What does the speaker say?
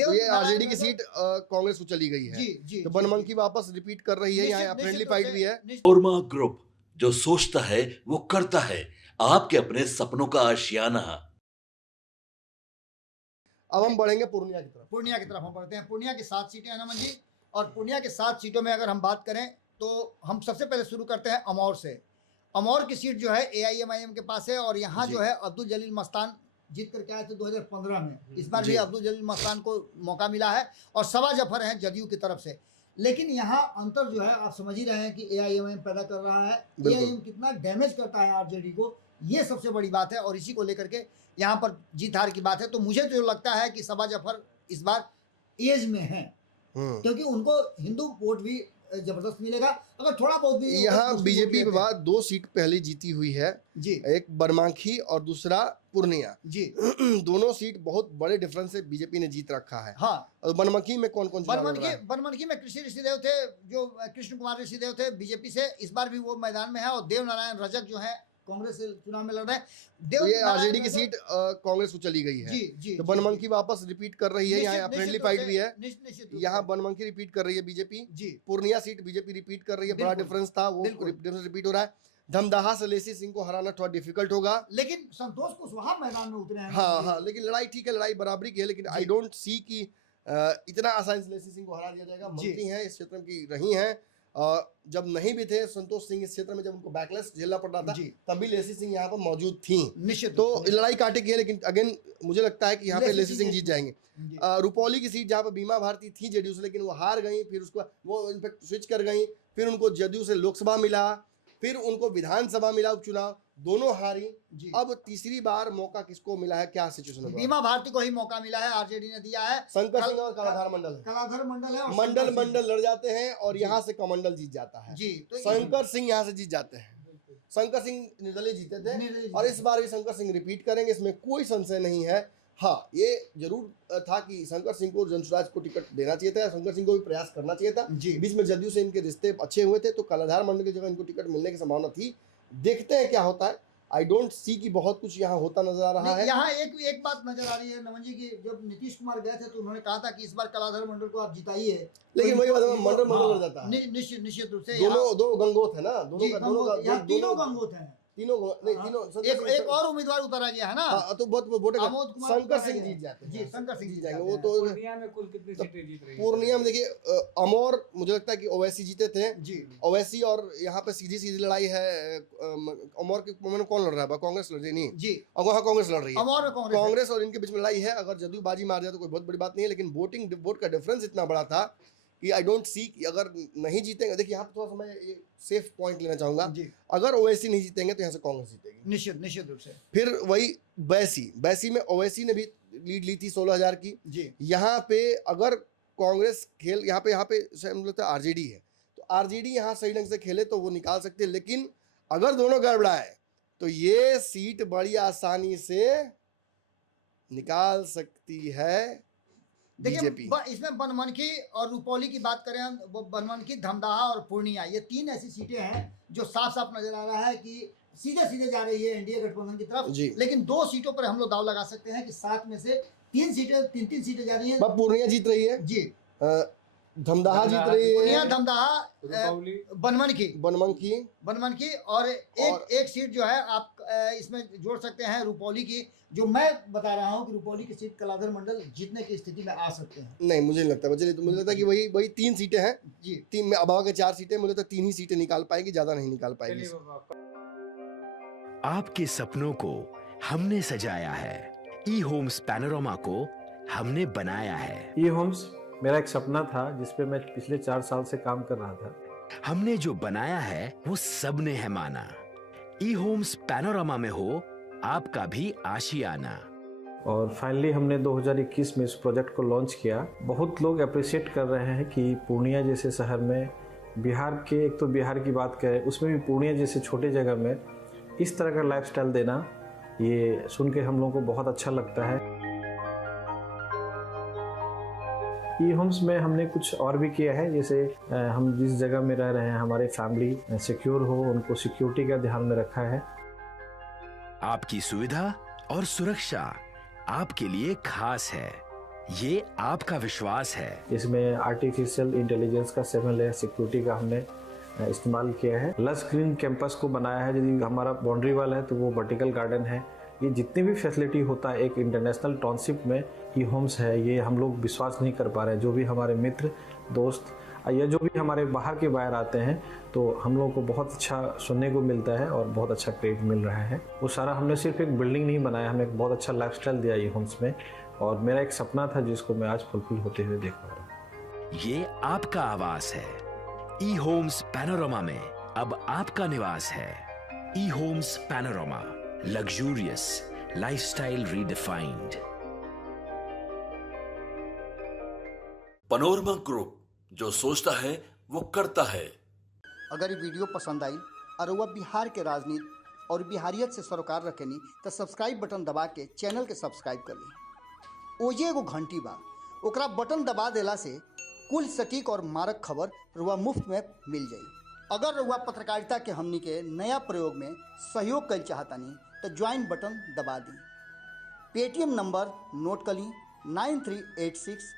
तो ये आरजेडी की सीट कांग्रेस को चली गई है। जी जी तो बनमनखी वापस रिपीट कर रही है, यहाँ फ्रेंडली फाइट भी है। ओरमा ग्रुप, जो सोचता है वो करता है, आपके अपने सपनों का आशियाना। अब हम बढ़ेंगे पूर्णिया की तरफ। पूर्णिया की तरफ हम बढ़ते हैं। पूर्णिया की 7 सीटें हैं नमन जी, और पूर्णिया की 7 सीटों में अगर हम बात करें तो हम सबसे पहले शुरू करते हैं अमौर से। अमौर की सीट जो है AIMIM के पास है, और यहाँ जो है अब्दुल जलील मस्तान जीत करके आए थे 2015 में। इस बार भी अब्दुल जलील मस्तान को मौका मिला है, और सवा जफर हैं जदयू की तरफ से। लेकिन यहाँ अंतर जो है आप समझ ही रहे हैं कि AIMIM पैदा कर रहा है, AIMIM कितना डैमेज करता है आरजेडी को, ये सबसे बड़ी बात है, और इसी को लेकर के यहाँ पर जीत हार की बात है। तो मुझे जो लगता है कि सवा जफर इस बार एज में है, क्योंकि उनको हिंदू वोट भी जबरदस्त मिलेगा, अगर थोड़ा बहुत भी। यहाँ बीजेपी के बाद 2 सीट पहले जीती हुई है जी, एक बनमनखी और दूसरा पूर्णिया जी। दोनों सीट बहुत बड़े डिफरेंस से बीजेपी ने जीत रखा है। हाँ, और बनमनखी में कौन कौन बनमनखी में कृषि ऋषिदेव थे, जो कृष्ण कुमार ऋषिदेव थे बीजेपी से, इस बार भी वो मैदान में है, और देव नारायण रजक जो है कांग्रेस से चुनाव में लड़ रहे हैं। तो ये आरजेडी की सीट कांग्रेस को चली गई है। जी जी। तो बनमनखी वापस रिपीट कर रही है, यहाँ फ्रेंडली फाइट भी है। निश्चित यहाँ बनमनखी रिपीट कर रही है बीजेपी, जी। पूर्णिया सीट बीजेपी रिपीट कर रही है, बड़ा डिफरेंस था, वो डिफरेंस रिपीट हो रहा है। धमदाहा से लेसी सिंह को हराना थोड़ा डिफिकल्ट होगा, लेकिन संतोष कुशवाहा मैदान में उतरे हैं। हाँ, लेकिन लड़ाई ठीक है, लड़ाई बराबरी की है, लेकिन आई डोंट सी कि इतना आसानी से लेसी सिंह को हरा दिया जाएगा। मंत्री हैं इस क्षेत्र की रही हैं, जब नहीं भी थे संतोष सिंह इस क्षेत्र में, जब उनको बैकलेस झेलना पड़ रहा था तभी लेसी सिंह यहाँ पर मौजूद थी। निश्चित तो लड़ाई काटे की है, लेकिन अगेन मुझे लगता है कि यहाँ पे लेसी सिंह जीत जाएंगे। रुपौली की सीट जहाँ पर बीमा भारती थी जदयू से, लेकिन वो हार गई, फिर उसको वो इनफेक्ट स्विच कर गई, फिर उनको जदयू से लोकसभा मिला, फिर उनको विधानसभा मिला उपचुनाव, दोनों हारी। अब तीसरी बार मौका किसको मिला है, क्या सिचुएशन है? बीमा भारती को ही मौका मिला है, आरजेडी ने दिया है। शंकर सिंह और कलाधर मंडल है, कलाधर मंडल है, मंडल लड़ जाते हैं, और यहाँ से कमंडल जीत जाता है जी। तो शंकर सिंह यहाँ से जीत जाते हैं। शंकर सिंह निर्दलीय जीते थे, और इस बार भी शंकर सिंह रिपीट करेंगे, इसमें कोई संशय नहीं है। हाँ, ये जरूर था कि शंकर सिंह को जनसुराज को टिकट देना चाहिए था, शंकर सिंह को भी प्रयास करना चाहिए था। बीच में जदयू से इनके रिश्ते अच्छे हुए थे, तो कलाधार मंडल की जगह इनको टिकट मिलने की संभावना थी। देखते हैं क्या होता है। आई डोंट सी कि बहुत कुछ यहाँ होता नजर आ रहा है। यहाँ एक बात नजर आ रही है नमन जी की, जब नीतीश कुमार गए थे तो उन्होंने कहा था कि इस बार कलाधर मंडल को आप जिताइए, लेकिन वही बात है, मंडल लड़ जाता है। निश्चित रूप से दो गंगोत है ना, तीनों गंगोत हैं, तीनों एक और उम्मीदवार उतारा गया है ना। हाँ, तो बहुत वोट शंकर सिंह जीत जाते हैं। जी, शंकर सिंह जीत जाएंगे। वो तो पूर्णिया में कुल कितनी सीटें जीत रही हैं? पूर्णिया में देखिए, अमौर मुझे लगता है कि ओवैसी जीते थे जी, ओवैसी, और यहाँ पे सीधी लड़ाई है। अमौर के में कौन लड़ रहा है? कांग्रेस लड़ रही है, नहीं जी, और वहाँ कांग्रेस लड़ रही है। अमौर में कांग्रेस और इनके बीच में लड़ाई है। अगर जदयू बाजी मार जाए तो कोई बहुत बड़ी बात नहीं है, लेकिन वोट का डिफरेंस इतना बड़ा था कि आई डोंट सी कि अगर नहीं जीतेंगे। देखिए यहाँ पे थोड़ा सा मैं ये सेफ पॉइंट लेना चाहूंगा, अगर ओवैसी नहीं जीतेंगे तो यहाँ से कांग्रेस जीतेगी निश्चित रूप से। फिर वही बैसी में ओवैसी ने भी लीड ली थी 16,000 की जी। यहाँ पे अगर कांग्रेस खेल यहाँ पे लगता है आरजेडी है, तो आरजेडी यहाँ सही ढंग से खेले तो वो निकाल सकते हैं, लेकिन अगर दोनों गड़बड़ाए तो ये सीट बड़ी आसानी से निकाल सकती है देखिए। इसमें बनमनखी और रुपौली की बात करें, वो बनमनखी, धमदाहा और पूर्णिया, ये 3 ऐसी सीटें हैं जो साफ नजर आ रहा है कि सीधे जा रही है एनडीए गठबंधन की तरफ। लेकिन 2 सीटों पर हम लोग दाव लगा सकते हैं कि 7 में से 3 सीटें जा रही हैं। पूर्णिया जीत रही है जी, धमदाहा जीत रही है, धमदाहा, बनमनखी और एक सीट जो है आप इसमें जोड़ सकते हैं रुपौली की, जो मैं बता रहा हूं कि रुपौली की सीट कलाधर मंडल जीतने की स्थिति में आ सकते हैं। नहीं, मुझे नहीं लगता, मुझे लगता है कि वही 3 सीटें हैं जी। 3 में अभाव के 4 सीटें, मुझे लगता है 3 ही सीटें निकाल पाएगी, ज्यादा नहीं निकाल पाएगी। आपके सपनों को हमने सजाया है, ई होम्स पैनोरामा को हमने बनाया है। ई होम्स मेरा एक सपना था जिसपे मैं पिछले 4 साल से काम कर रहा था। हमने जो बनाया है वो सबने है माना। ई होम्स पैनोरामा में हो आपका भी आशियाना। और फाइनली हमने 2021 में इस प्रोजेक्ट को लॉन्च किया। बहुत लोग अप्रिशिएट कर रहे हैं कि पूर्णिया जैसे शहर में, बिहार के, एक तो बिहार की बात करें उसमें भी पूर्णिया जैसे छोटे जगह में इस तरह का लाइफस्टाइल देना, ये सुन के हम लोगों को बहुत अच्छा लगता है। ई होम्स में हमने कुछ और भी किया है, जैसे हम जिस जगह में रह रहे हैं हमारे फैमिली सिक्योर हो, उनको सिक्योरिटी का ध्यान में रखा है। आपकी सुविधा और सुरक्षा आपके लिए खास है, ये आपका विश्वास है। इसमें आर्टिफिशियल इंटेलिजेंस का 7 लेयर सिक्योरिटी का हमने इस्तेमाल किया है। लस ग्रीन कैंपस को बनाया है। यदि हमारा बाउंड्री वाल है तो वो वर्टिकल गार्डन है। ये जितनी भी फैसिलिटी होता है एक इंटरनेशनल टाउनशिप में ई होम्स है, ये हम लोग विश्वास नहीं कर पा रहे हैं। जो भी हमारे मित्र दोस्त या जो भी हमारे बाहर के बाहर आते हैं तो हम लोगों को बहुत अच्छा सुनने को मिलता है और बहुत अच्छा क्रेडिट मिल रहा है। वो सारा हमने सिर्फ एक बिल्डिंग नहीं बनाया, हमें एक बहुत अच्छा लाइफस्टाइल दिया ई होम्स में, और मेरा एक सपना था जिसको मैं आज फुलफिल होते हुए देख पा रहा हूँ। ये आपका आवास है। ई होम्स पैनोरामा में अब आपका निवास है। E Homes Panorama, luxurious lifestyle redefined. Panorama group, जो सोचता है वो करता है। अगर ये वीडियो पसंद आई और वह बिहार के राजनीति और बिहारियत से सरोकार रखेनी तो सब्सक्राइब बटन दबा के चैनल के सब्सक्राइब कर ली। ओजे एगो घंटी बा, ओकरा बटन दबा देला से कुल सटीक और मारक खबर रुआ मुफ्त में मिल जाई। अगर रुआ पत्रकारिता के हमनी के नया प्रयोग में सहयोग कर चाहतानी तो ज्वाइन बटन दबा दी। पेटीएम नंबर नोट कर ली 9386